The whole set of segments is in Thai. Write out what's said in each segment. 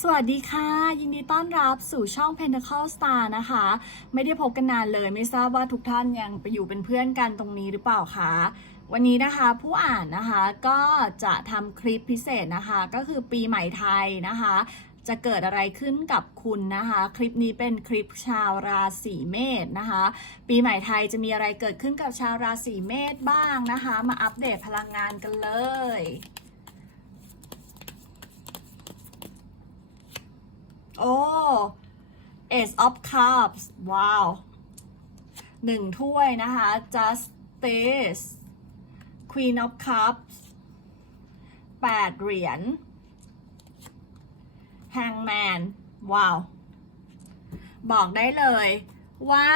สวัสดีค่ะ ยินดีต้อนรับสู่ช่อง Pentacle Star นะคะ ไม่ได้พบกันนานเลย ไม่ทราบว่าทุกท่านยังไปอยู่เป็นเพื่อนกันตรงนี้หรือเปล่าคะ วันนี้นะคะผู้อ่านนะคะก็จะทำคลิปพิเศษนะคะ ก็คือปีใหม่ไทยนะคะ จะเกิดอะไรขึ้นกับคุณนะคะ คลิปนี้เป็นคลิปชาวราศีเมษนะคะ ปีใหม่ไทยจะมีอะไรเกิดขึ้นกับชาวราศีเมษบ้างนะคะ มาอัปเดตพลังงานกันเลย โอ้ Ace of Cups ว้าวหนึ่งถ้วยนะคะ Justice Queen of Cups แปดเหรียญ Hangman ว้าว บอกได้เลยว่า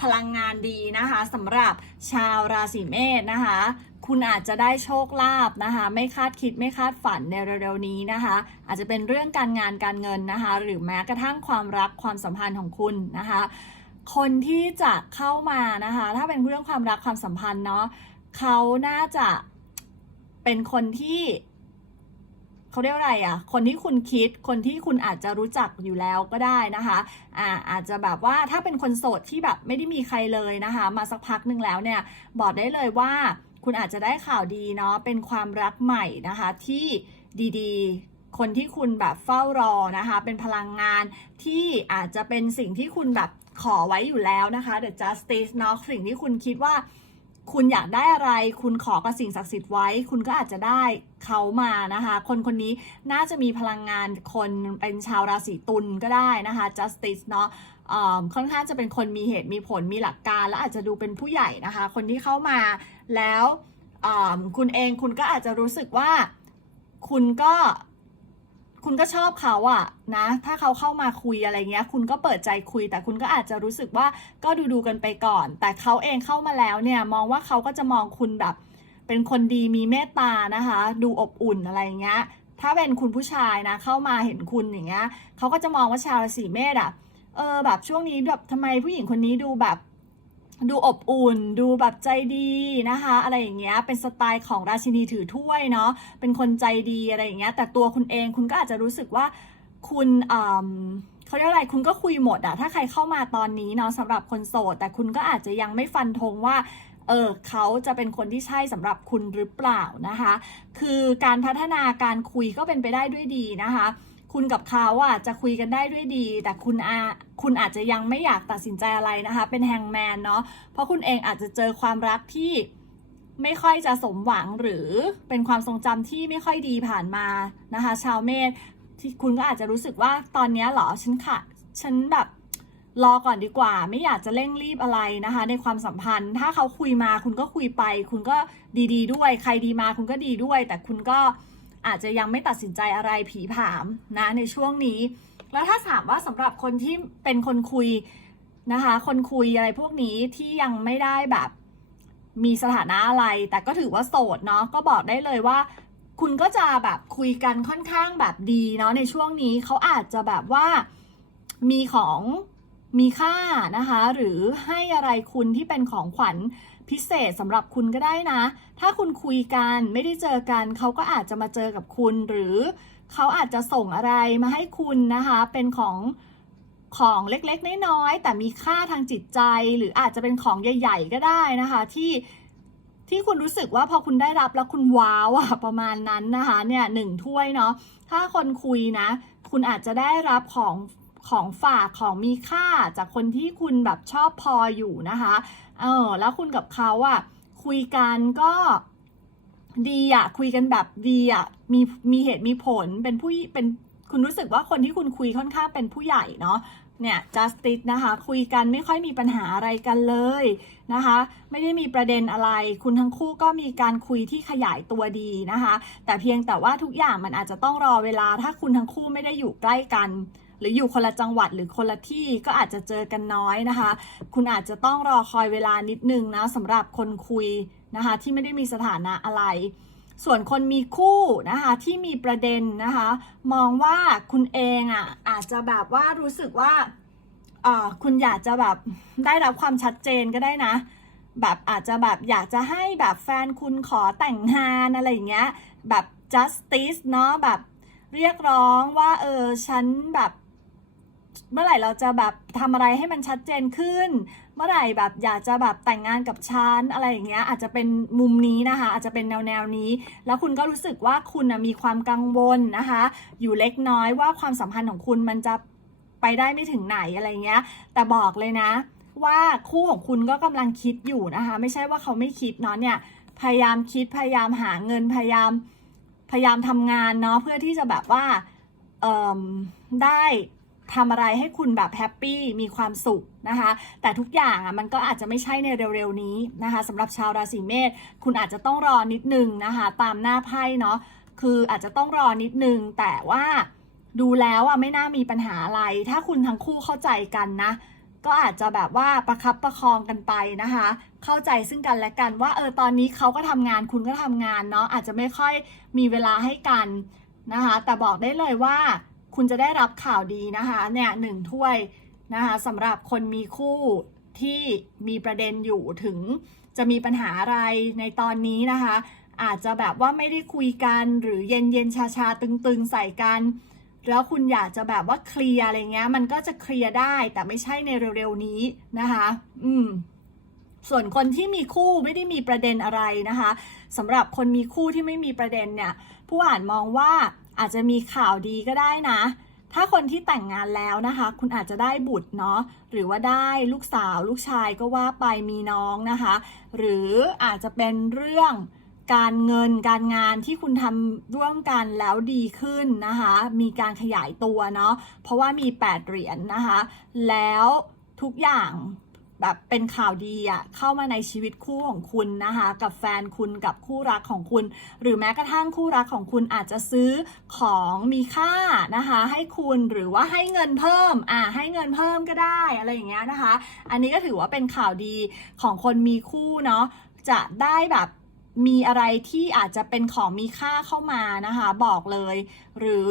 พลังงานดีนะคะสำหรับชาวราศีเมษนะคะ คุณอาจจะได้โชคลาภนะคะ ไม่คาดคิดไม่คาดฝันในเร็วๆนี้นะคะ อาจจะเป็นเรื่องการงานการเงินนะคะ หรือแม้กระทั่งความรักความสัมพันธ์ของคุณนะคะ คนที่จะเข้ามานะคะ ถ้าเป็นเรื่องความรักความสัมพันธ์เนาะเขาน่าจะเป็นคนที่เขาเรียกอะไรอะ่ะ คนที่คุณคิด คนที่คุณอาจจะรู้จักอยู่แล้วก็ได้นะคะ อ่า อาจจะแบบว่าถ้าเป็นคนโสดที่แบบไม่ได้มีใครเลยนะคะ มาสักพักหนึ่งแล้วเนี่ย บอกได้เลยว่า คุณอาจจะได้ข่าวดีเนาะเป็นความรักใหม่นะคะที่ดีๆ คนที่คุณแบบเฝ้ารอนะคะ เป็นพลังงานที่อาจจะเป็นสิ่งที่คุณแบบขอไว้อยู่แล้วนะคะ The Justice เนาะสิ่งที่คุณคิดว่าคุณอยากได้อะไร คุณขอกับสิ่งศักดิ์สิทธิ์ไว้ คุณก็อาจจะได้เขามานะคะ คนคนนี้น่าจะมีพลังงานคนเป็นชาวราศีตุลก็ได้นะคะ justice เนาะ ค่อนข้างจะเป็นคนมีเหตุมีผลมีหลักการ และอาจจะดูเป็นผู้ใหญ่นะคะ คนที่เข้ามาแล้วคุณเองคุณก็อาจจะรู้สึกว่าคุณก็คุณก็ชอบเขาอะนะ ถ้าเขาเข้ามาคุยอะไรเงี้ย คุณก็เปิดใจคุย แต่คุณก็อาจจะรู้สึกว่าก็ดูดูกันไปก่อน แต่เขาเองเข้ามาแล้วเนี่ยมองว่าเขาก็จะมองคุณแบบ เป็นคนดีมีเมตตานะคะ ดูอบอุ่นอะไรเงี้ย ถ้าเป็นคุณผู้ชายนะ เข้ามาเห็นคุณอย่างเงี้ยเขาก็จะมองว่าชาวราศีเมษอะ เออแบบช่วงนี้แบบทำไมผู้หญิงคนนี้ดูแบบดูอบอุ่น ดูแบบใจดีนะคะ อะไรอย่างเงี้ยเป็นสไตล์ของราชินีถือถ้วยเนาะเป็นคนใจดีอะไรอย่างเงี้ยแต่ตัวคุณเองคุณก็อาจจะรู้สึกว่าคุณอืมเขาเรียกอะไรคุณก็คุยหมดอะถ้าใครเข้ามาตอนนี้เนาะสำหรับคนโสด แต่คุณก็อาจจะยังไม่ฟันธงว่าเออเขาจะเป็นคนที่ใช่สำหรับคุณหรือเปล่านะคะ คือการพัฒนาการคุยก็เป็นไปได้ด้วยดีนะคะ คุณกับเขาอะจะคุยกันได้ด้วยดี แต่คุณอาคุณอาจจะยังไม่อยากตัดสินใจอะไรนะคะ เป็นแฮงแมนเนาะเพราะคุณเองอาจจะเจอความรักที่ไม่ค่อยจะสมหวังหรือเป็นความทรงจำที่ไม่ค่อยดีผ่านมานะคะ ชาวเมษที่คุณก็อาจจะรู้สึกว่าตอนนี้เหรอฉันค่ะฉันแบบรอก่อนดีกว่า ไม่อยากจะเร่งรีบอะไรนะคะ ในความสัมพันธ์ ถ้าเขาคุยมาคุณก็คุยไป คุณก็ดีๆด้วย ใครดีมาคุณก็ดีด้วย แต่คุณก็ อาจจะยังไม่ตัดสินใจอะไรผีผามนะในช่วงนี้ แล้วถ้าถามว่าสำหรับคนที่เป็นคนคุยนะคะ คนคุยอะไรพวกนี้ที่ยังไม่ได้แบบมีสถานะอะไร แต่ก็ถือว่าโสดเนาะก็บอกได้เลยว่า คุณก็จะแบบคุยกันค่อนข้างแบบดีเนาะในช่วงนี้เขาอาจจะแบบว่ามีของมีค่านะคะ หรือให้อะไรคุณที่เป็นของขวัญ พิเศษสำหรับคุณก็ได้นะ ถ้าคุณคุยกันไม่ได้เจอกัน เขาก็อาจจะมาเจอกับคุณหรือเขาอาจจะส่งอะไรมาให้คุณนะคะ เป็นของของเล็กๆน้อยๆแต่มีค่าทางจิตใจ หรืออาจจะเป็นของใหญ่ ๆ ก็ได้นะคะ ที่ที่คุณรู้สึกว่าพอคุณได้รับแล้วคุณว้าวอะประมาณนั้นนะคะเนี่ยหนึ่งถ้วยเนาะถ้าคนคุยนะ คุณอาจจะได้รับของ ของฝากของมีค่าจากคนที่คุณแบบชอบพออยู่นะคะ เออ แล้วคุณกับเขาอะคุยกันก็ดีอะคุยกันแบบดีอะ มีมีเหตุมีผลเป็นผู้เป็นคุณรู้สึกว่าคนที่คุณคุยค่อนข้างเป็นผู้ใหญ่เนาะเนี่ย justice นะคะ คุยกันไม่ค่อยมีปัญหาอะไรกันเลยนะคะ ไม่ได้มีประเด็นอะไร คุณทั้งคู่ก็มีการคุยที่ขยายตัวดีนะคะ แต่เพียงแต่ว่าทุกอย่างมันอาจจะต้องรอเวลาถ้าคุณทั้งคู่ไม่ได้อยู่ใกล้กัน หรืออยู่คนละจังหวัดหรือคนละที่ก็อาจจะเจอกันน้อยนะคะ คุณอาจจะต้องรอคอยเวลานิดนึงนะสำหรับคนคุยนะคะที่ไม่ได้มีสถานะอะไร ส่วนคนมีคู่นะคะที่มีประเด็นนะคะมองว่าคุณเองอะอาจจะแบบว่ารู้สึกว่าคุณอยากจะแบบได้รับความชัดเจนก็ได้นะ แบบอาจจะแบบอยากจะให้แบบแฟนคุณขอแต่งงานอะไรอย่างเงี้ยแบบ justice เนาะแบบเรียกร้องว่าเออฉันแบบ เมื่อไหร่เราจะแบบทำอะไรให้มันชัดเจนขึ้น เมื่อไหร่แบบอยากจะแบบแต่งงานกับฉันอะไรอย่างเงี้ยอาจจะเป็นมุมนี้นะคะ อาจจะเป็นแนวแนวนี้ แล้วคุณก็รู้สึกว่าคุณมีความกังวลนะคะ อยู่เล็กน้อยว่าความสัมพันธ์ของคุณมันจะไปได้ไม่ถึงไหนอะไรเงี้ย แต่บอกเลยนะ ว่าคู่ของคุณก็กำลังคิดอยู่นะคะ ไม่ใช่ว่าเขาไม่คิดเนาะเนี่ยพยายามคิดพยายามหาเงินพยายามพยายามทำงานเนาะเพื่อที่จะแบบว่าเอ่มได้ ทำอะไรให้คุณแบบแฮปปี้มีความสุขนะคะ แต่ทุกอย่างอะมันก็อาจจะไม่ใช่ในเร็วๆนี้นะคะสำหรับชาวราศีเมษคุณอาจจะต้องรอนิดนึงนะคะตามหน้าไพ่เนาะคืออาจจะต้องรอนิดนึง แต่ว่าดูแล้วอะไม่น่ามีปัญหาอะไร ถ้าคุณทั้งคู่เข้าใจกันนะก็อาจจะแบบว่าประคับประคองกันไปนะคะ เข้าใจซึ่งกันและกันว่าเออตอนนี้เขาก็ทำงานคุณก็ทำงานเนาะอาจจะไม่ค่อยมีเวลาให้กันนะคะ แต่บอกได้เลยว่า คุณจะได้รับข่าวดีนะคะเนี่ยหนึ่งถ้วยนะคะสำหรับคนมีคู่ที่มีประเด็นอยู่ถึงจะมีปัญหาอะไรในตอนนี้นะคะ อาจจะแบบว่าไม่ได้คุยกันหรือเย็นเย็นชาชาตึงๆใส่กัน แล้วคุณอยากจะแบบว่าเคลียร์อะไรเงี้ย มันก็จะเคลียร์ได้แต่ไม่ใช่ในเร็วๆนี้นะคะ อืมส่วนคนที่มีคู่ไม่ได้มีประเด็นอะไรนะคะสำหรับคนมีคู่ที่ไม่มีประเด็นเนี่ย ผู้อ่านมองว่า อาจจะมีข่าวดีก็ได้นะ ถ้าคนที่แต่งงานแล้วนะคะ คุณอาจจะได้บุตรเนาะหรือว่าได้ลูกสาวลูกชายก็ว่าไปมีน้องนะคะ หรืออาจจะเป็นเรื่องการเงินการงานที่คุณทำร่วมกันแล้วดีขึ้นนะคะ มีการขยายตัวเนาะเพราะว่ามี 8 เหรียญนะคะ แล้วทุกอย่าง แบบเป็นข่าวดีอะเข้ามาในชีวิตคู่ของคุณนะคะ กับแฟนคุณกับคู่รักของคุณ หรือแม้กระทั่งคู่รักของคุณอาจจะซื้อของมีค่านะคะ ให้คุณหรือว่าให้เงินเพิ่มอ่าให้เงินเพิ่มก็ได้อะไรอย่างเงี้ยนะคะ อันนี้ก็ถือว่าเป็นข่าวดีของคนมีคู่เนาะจะได้แบบมีอะไรที่อาจจะเป็นของมีค่าเข้ามานะคะ บอกเลย หรือ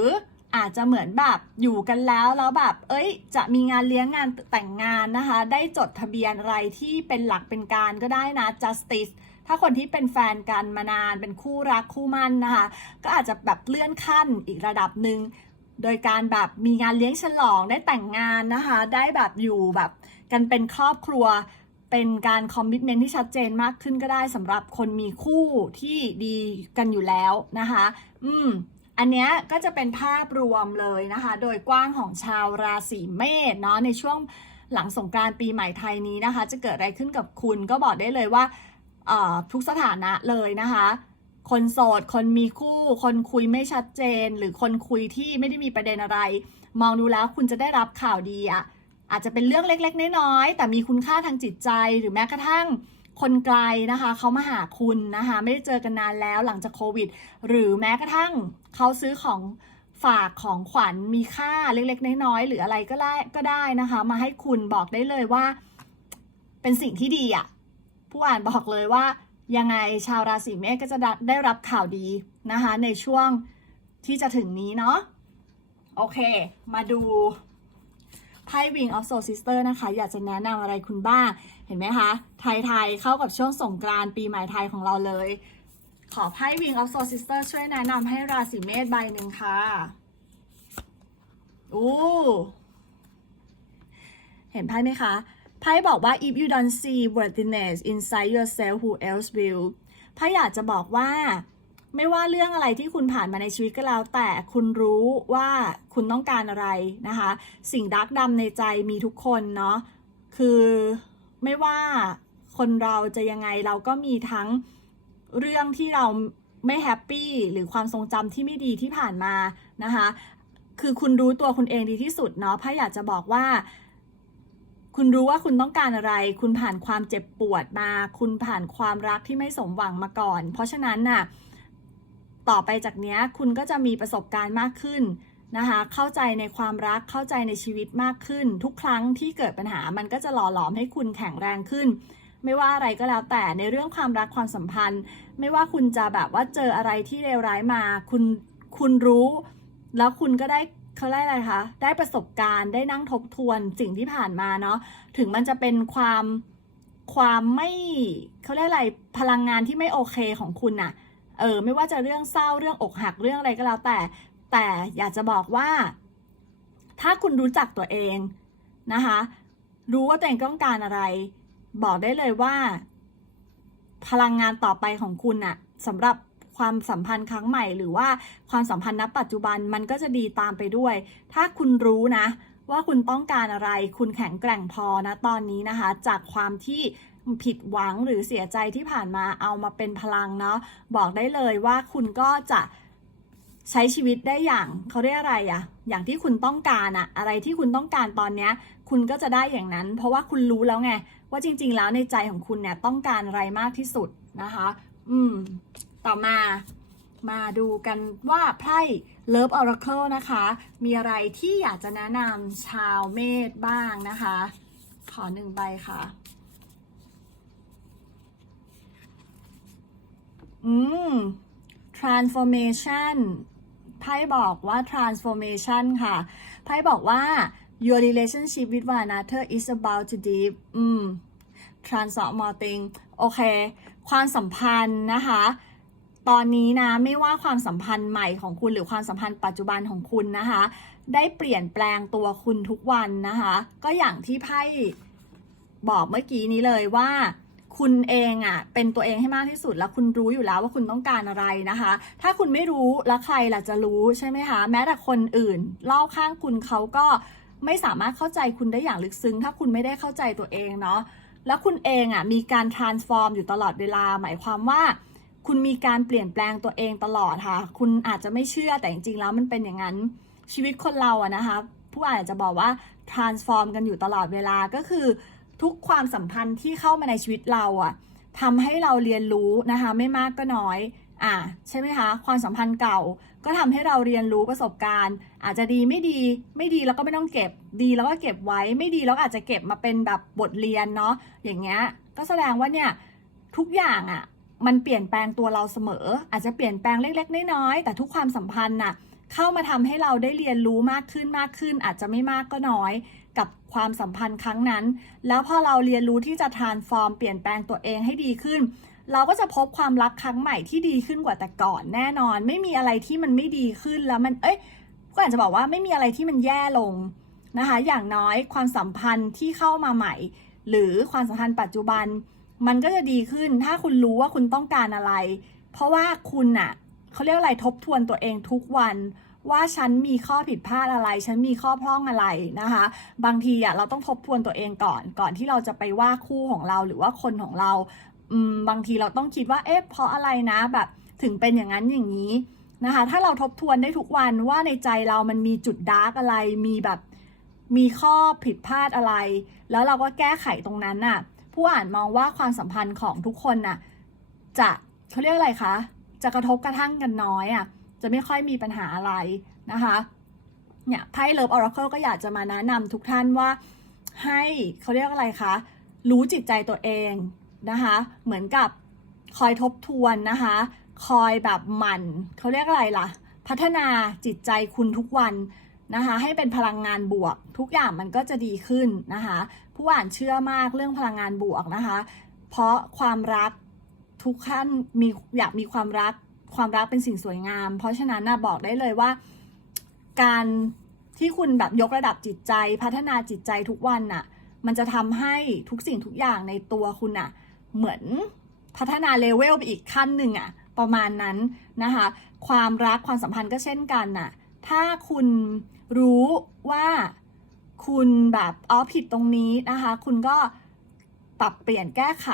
อาจจะเหมือนแบบอยู่กันแล้วแล้วแบบ เอ้ย จะมีงานเลี้ยงงานแต่งงานนะคะ ได้จดทะเบียนอะไรที่เป็นหลักเป็นการก็ได้นะ justice ถ้าคนที่เป็นแฟนกันมานานเป็นคู่รักคู่มั่นนะคะ ก็อาจจะแบบเลื่อนขั้นอีกระดับหนึ่งโดยการแบบมีงานเลี้ยงฉลองได้แต่งงานนะคะ ได้แบบอยู่แบบกันเป็นครอบครัวเป็นการคอมมิชเมนที่ชัดเจนมากขึ้นก็ได้สำหรับคนมีคู่ที่ดีกันอยู่แล้วนะคะ อืม อันเนี้ยก็จะเป็นภาพรวมเลยนะคะ โดยกว้างของชาวราศีเมษเนาะในช่วงหลังสงกานต์ปีใหม่ไทยนี้นะคะ จะเกิดอะไรขึ้นกับคุณก็บอกได้เลยว่าทุกสถานะเลยนะคะ คนโสด คนมีคู่ คนคุยไม่ชัดเจน หรือคนคุยที่ไม่ได้มีประเด็นอะไร มองดูแล้วคุณจะได้รับข่าวดีอะอาจจะเป็นเรื่องเล็กๆ น้อยๆแต่มีคุณค่าทางจิตใจหรือแม้กระทั่งคนไกลนะคะเขามาหาคุณนะคะ ไม่ได้เจอกันนานแล้วหลังจากโควิด หรือแม้กระทั่ง เขาซื้อของฝากของขวัญมีค่าเล็กๆ น้อยๆหรืออะไรก็ได้ก็ได้นะคะ มาให้คุณบอกได้เลยว่า เป็นสิ่งที่ดีอะผู้อ่านบอกเลยว่า ยังไงชาวราศีเมษก็จะได้รับข่าวดีนะคะ ในช่วงที่จะถึงนี้เนาะโอเค มาดูไพ่ Wing of Soul Sister นะคะ อยากจะแนะนำอะไรคุณบ้าง เห็นไหมคะ ไทย ๆ เข้ากับช่วงสงกรานต์ปีใหม่ไทยของเราเลย ขอไพ่ Wing of Soul Sister ช่วยแนะนำให้ราศีเมษใบหนึ่งค่ะอู้เห็นไพ่ไหมคะ ไพ่บอกว่า if you don't see worthiness inside yourself who else will ไพ่อยากจะบอกว่า ไม่ว่าเรื่องอะไรที่คุณผ่านมาในชีวิตก็แล้ว แต่คุณรู้ว่าคุณต้องการอะไรนะคะ สิ่งดักดำในใจมีทุกคนเนาะ คือไม่ว่าคนเราจะยังไงเราก็มีทั้ง เรื่องที่เราไม่แฮปปี้หรือความทรงจำที่ไม่ดีที่ผ่านมานะคะ คือคุณรู้ตัวคุณเองดีที่สุดเนาะไพ่อยากจะบอกว่า คุณรู้ว่าคุณต้องการอะไร คุณผ่านความเจ็บปวดมา คุณผ่านความรักที่ไม่สมหวังมาก่อน เพราะฉะนั้นน่ะต่อไปจากเนี้ยคุณก็จะมีประสบการณ์มากขึ้นนะคะ เข้าใจในความรักเข้าใจในชีวิตมากขึ้น ทุกครั้งที่เกิดปัญหามันก็จะหล่อหลอมให้คุณแข็งแรงขึ้น ไม่ว่าอะไรก็แล้วแต่ในเรื่องความรักความสัมพันธ์ ไม่ว่าคุณจะแบบว่าเจออะไรที่เลวร้ายมา คุณคุณรู้ แล้วคุณก็ได้เขาเรียกอะไรคะได้ประสบการณ์ได้นั่งทบทวนสิ่งที่ผ่านมาเนาะถึงมันจะเป็นความความไม่เขาเรียกอะไรพลังงานที่ไม่โอเคของคุณน่ะเออไม่ว่าจะเรื่องเศร้าเรื่องอกหักเรื่องอะไรก็แล้วแต่ แต่อยากจะบอกว่า ถ้าคุณรู้จักตัวเองนะคะ รู้ว่าตัวเองต้องการอะไร บอกได้เลยว่า พลังงานต่อไปของคุณอะสำหรับความสัมพันธ์ครั้งใหม่ หรือว่าความสัมพันธ์ณปัจจุบันมันก็จะดีตามไปด้วย ถ้าคุณรู้นะ ว่าคุณต้องการอะไร คุณแข็งแกร่งพอนะตอนนี้นะคะ จากความที่ผิดหวังหรือเสียใจที่ผ่านมาเอามาเป็นพลังเนาะบอกได้เลยว่าคุณก็จะใช้ชีวิตได้อย่างเขาเรียกอะไรอะอย่างที่คุณต้องการอะอะไรที่คุณต้องการตอนเนี้ย คุณก็จะได้อย่างนั้น เพราะว่าคุณรู้แล้วไง ว่าจริง ๆ แล้วในใจของคุณเนี่ยต้องการอะไรมากที่สุดนะคะ อืม ต่อมามาดูกันว่าไพ่ Love Oracle นะคะ มีอะไรที่อยากจะแนะนำชาวเมษบ้างนะคะ ขอหนึ่งใบค่ะ อืม transformation ไพ่บอกว่า transformation ค่ะ ไพ่บอกว่า your relationship with one another is about to deep อืม transforming โอเค ความสัมพันธ์นะคะ ตอนนี้นะ ไม่ว่าความสัมพันธ์ใหม่ของคุณหรือความสัมพันธ์ปัจจุบันของคุณนะคะ ได้เปลี่ยนแปลงตัวคุณทุกวันนะคะ ก็อย่างที่ไพ่บอกเมื่อกี้นี้เลยว่าคุณเองอะ่ะเป็นตัวเองให้มากที่สุดแล้วคุณรู้อยู่แล้วว่าคุณต้องการอะไรนะคะ ถ้าคุณไม่รู้แล้วใครล่ะจะรู้ใช่ไหมคะ แม้แต่คนอื่นรอบข้างคุณเขาก็ ไม่สามารถเข้าใจคุณได้อย่างลึกซึ้ง ถ้าคุณไม่ได้เข้าใจตัวเองเนาะแล้วคุณเองอะ่ะมีการ transform อยู่ตลอดเวลา หมายความว่า คุณมีการเปลี่ยนแปลงตัวเองตลอดค่ะ คุณอาจจะไม่เชื่อแต่จริงๆแล้วมันเป็นอย่างนั้นชีวิตคนเราอะนะคะผู้อ่านจจะบอกว่า transform กันอยู่ตลอดเวลาก็คือ ทุกความสัมพันธ์ที่เข้ามาในชีวิตเราอะทำให้เราเรียนรู้นะคะ ไม่มากก็น้อย อ่าใช่ไหมคะ ความสัมพันธ์เก่า ก็ทำให้เราเรียนรู้ประสบการณ์ อาจจะดีไม่ดีไม่ดีแล้วก็ไม่ต้องเก็บดีแล้วก็เก็บไว้ไม่ดีแล้วอาจจะเก็บมาเป็นแบบบทเรียนเนาะอย่างเงี้ยก็แสดงว่าเนี่ยทุกอย่างอะมันเปลี่ยนแปลงตัวเราเสมอ อาจจะเปลี่ยนแปลงเล็กๆน้อยๆแต่ทุกความสัมพันธ์น่ะเข้ามาทำให้เราได้เรียนรู้มากขึ้นมากขึ้น อาจจะไม่มากก็น้อย กับความสัมพันธ์ครั้งนั้น แล้วพอเราเรียนรู้ที่จะ transform เปลี่ยนแปลงตัวเองให้ดีขึ้น เราก็จะพบความรักครั้งใหม่ที่ดีขึ้นกว่าแต่ก่อนแน่นอน ไม่มีอะไรที่มันไม่ดีขึ้นแล้วมันเอ้ยก็อาจจะบอกว่าไม่มีอะไรที่มันแย่ลงนะคะ อย่างน้อยความสัมพันธ์ที่เข้ามาใหม่ หรือความสัมพันธ์ปัจจุบัน มันก็จะดีขึ้นถ้าคุณรู้ว่าคุณต้องการอะไร เพราะว่าคุณน่ะเขาเรียกอะไรทบทวนตัวเองทุกวันว่าฉันมีข้อผิดพลาดอะไร ฉันมีข้อพร่องอะไรนะคะ บางทีอะเราต้องทบทวนตัวเองก่อน ก่อนที่เราจะไปว่าคู่ของเราหรือว่าคนของเรา บางทีเราต้องคิดว่าเอ๊ะเพราะอะไรนะแบบถึงเป็นอย่างนั้นอย่างนี้นะคะ ถ้าเราทบทวนได้ทุกวันว่าในใจเรามันมีจุดดาร์กอะไร มีแบบมีข้อผิดพลาดอะไร แล้วเราก็แก้ไขตรงนั้นน่ะ ผู้อ่านมองว่าความสัมพันธ์ของทุกคนน่ะ จะเขาเรียกอะไรคะ จะกระทบกระทั่งกันน้อยอะ จะไม่ค่อยมีปัญหาอะไรนะคะ เนี่ยไพ่เลิฟออร์เคิลก็อยากจะมาแนะนำทุกท่านว่าให้เขาเรียกอะไรคะ รู้จิตใจตัวเอง นะคะ เหมือนกับคอยทบทวนนะคะ คอยแบบหมั่นเขาเรียกอะไรล่ะ พัฒนาจิตใจคุณทุกวันนะคะ ให้เป็นพลังงานบวก ทุกอย่างมันก็จะดีขึ้นนะคะ ผู้อ่านเชื่อมากเรื่องพลังงานบวกนะคะ เพราะความรักทุกท่านมีอยากมีความรักความรักเป็นสิ่งสวยงาม เพราะฉะนั้นนะบอกได้เลยว่า การที่คุณแบบยกระดับจิตใจ พัฒนาจิตใจทุกวันน่ะ มันจะทำให้ทุกสิ่งทุกอย่างในตัวคุณน่ะ เหมือนพัฒนาเลเวลไปอีกขั้นหนึ่งอะประมาณนั้นนะคะ ความรักความสัมพันธ์ก็เช่นกันน่ะ ถ้าคุณรู้ว่าคุณแบบอ๋อผิดตรงนี้นะคะ คุณก็ปรับเปลี่ยนแก้ไข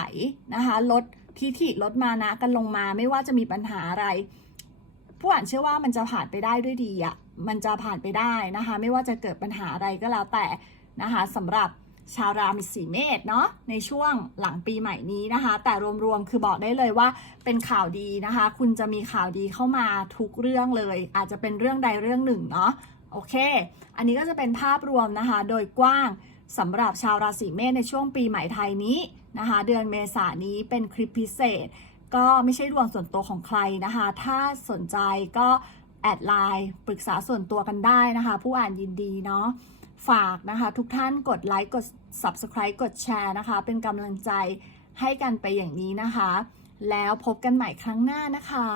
นะคะ ลดทิฐิลดมานะกันลงมาไม่ว่าจะมีปัญหาอะไร ผู้อ่านเชื่อว่ามันจะผ่านไปได้ด้วยดีอะ่ะมันจะผ่านไปได้นะคะ ไม่ว่าจะเกิดปัญหาอะไรก็แล้วแต่นะคะสำหรับ ชาวราศีสีเมษเนาะในช่วงหลังปีใหม่นี้นะคะ แต่รวมๆคือบอกได้เลยว่าเป็นข่าวดีนะคะ คุณจะมีข่าวดีเข้ามาทุกเรื่องเลย อาจจะเป็นเรื่องใดเรื่องหนึ่งเนาะโอเค อันนี้ก็จะเป็นภาพรวมนะคะ โดยกว้างสำหรับชาวราศีเมษในช่วงปีใหม่ไทยนี้นะคะ เดือนเมษานี้เป็นคลิปพิเศษ ก็ไม่ใช่ดวงส่วนตัวของใครนะคะ ถ้าสนใจก็แอดไลน์ปรึกษาส่วนตัวกันได้นะคะ ผู้อ่านยินดีเนาะ ฝากนะคะ ทุกท่านกดไลค์กด Subscribe กดแชร์นะคะ เป็นกำลังใจให้กันไปอย่างนี้นะคะ แล้วพบกันใหม่ครั้งหน้านะคะ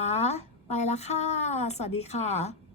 ไปละค่ะ สวัสดีค่ะ